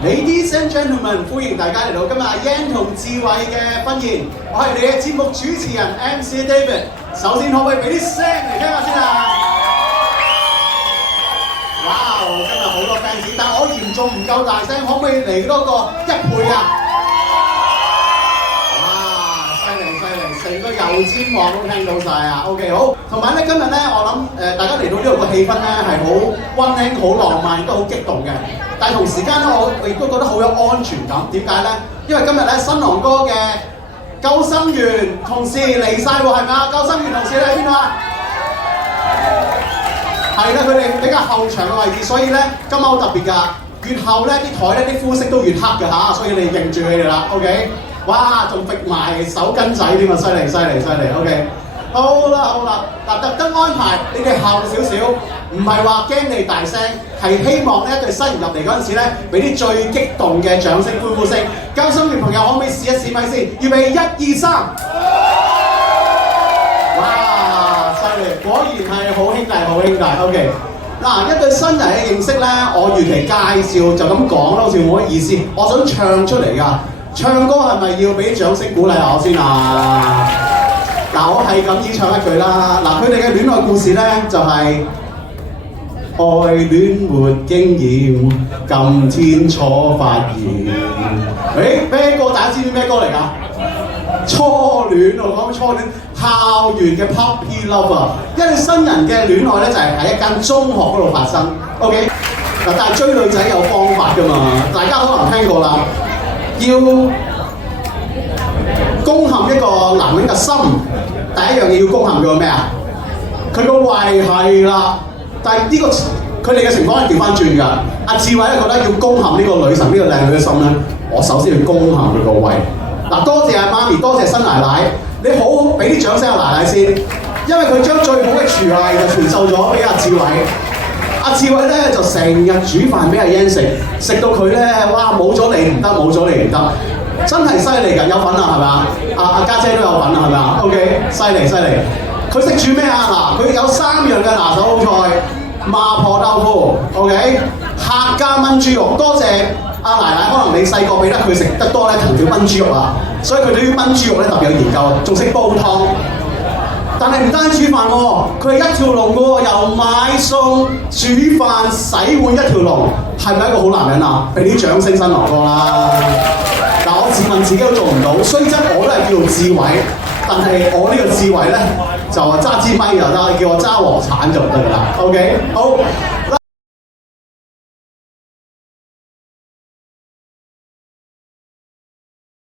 Ladies and gentlemen，歡迎大家嚟到今日阿 Yan 同志偉嘅婚宴。我係你嘅節目主持人 MC David。首先可唔可以俾啲聲嚟聽下先啊？哇！今日好多 fans，但我嚴重唔夠大聲，可唔可以嚟多個1倍啊？哇！犀利犀利，成個油尖旺都聽到晒啊 ！OK 好，同埋咧今日咧，我諗大家嚟到呢度嘅氣氛咧係好溫馨、好浪漫，亦都好激動嘅。但係同時間咧，我亦都覺得好有安全感。點解咧？因為今日咧新郎哥嘅救生員同事嚟晒喎，係咪啊？救生員同事咧喺邊度啊？係啦，佢哋比較後場嘅位置，所以咧今晚好特別㗎。越後咧啲台咧啲膚色都越黑㗎嚇，所以你認住佢哋啦 ，OK？ 哇，仲揈埋手巾仔添啊，犀利犀利犀利 ，OK？ 好啦好啦，嗱特登安排你哋後少少，唔係話驚你大聲，係希望咧對新人入嚟嗰陣時咧，俾啲最激動嘅掌聲歡呼聲。救生員朋友可唔可以試一試咪先？預備1、2、3。哇，犀利！果然係好兄弟好兄弟 ，OK。嗱，一對新人嘅認識咧，我預期介紹就咁講啦，好似冇乜意思。我想唱出嚟㗎，唱歌係咪要俾掌聲鼓勵下我先啊？嗱，我係咁意唱一句啦。嗱，佢哋嘅戀愛故事咧就係、愛戀沒經驗，今天初發現。咩歌？大家知唔知咩歌嚟㗎？初戀，我講初戀，校園嘅 puppy love 啊！因為新人嘅戀愛咧就係喺一間中學嗰度發生。OK， 嗱，但係追女仔有方法㗎嘛，大家可能聽過啦，要攻陷一個男人嘅心，第一樣嘢要攻陷佢個咩啊？佢個胃係啦。但係呢個佢哋嘅情況係調翻轉㗎。阿志偉咧覺得要攻陷呢個女神呢個靚女嘅心咧，我首先要攻陷佢個胃。嗱，多謝阿媽咪，多謝新奶奶，你好好俾啲掌聲阿奶奶先，因為佢將最好嘅廚藝就傳授咗俾阿志偉。阿志偉咧就成日煮飯俾阿 Yan 食，食到佢咧哇冇咗你唔得，冇咗你唔得。真係犀利㗎，有份啊係咪啊？阿家姐都有份啊係咪啊 ？OK， 犀利犀利。佢識煮咩啊？嗱，佢有3樣嘅拿手好菜，麻婆豆腐 ，OK， 客家炆豬肉。多謝阿奶奶，可能你細個俾得佢食得多咧，藤條炆豬肉啊，所以佢對於炆豬肉咧特別有研究，仲識煲湯。但係唔單止煮飯喎，佢係一條龍嘅喎，由買餸、煮飯、洗碗一條龍，係咪一個好男人啊？俾啲掌聲新郎哥啦！嗱，我自問自己都做唔到，雖則我都係叫做智慧，但係我呢個智慧咧就揸支咪就得，叫我揸鑊鏟就得㗎啦。OK， 好。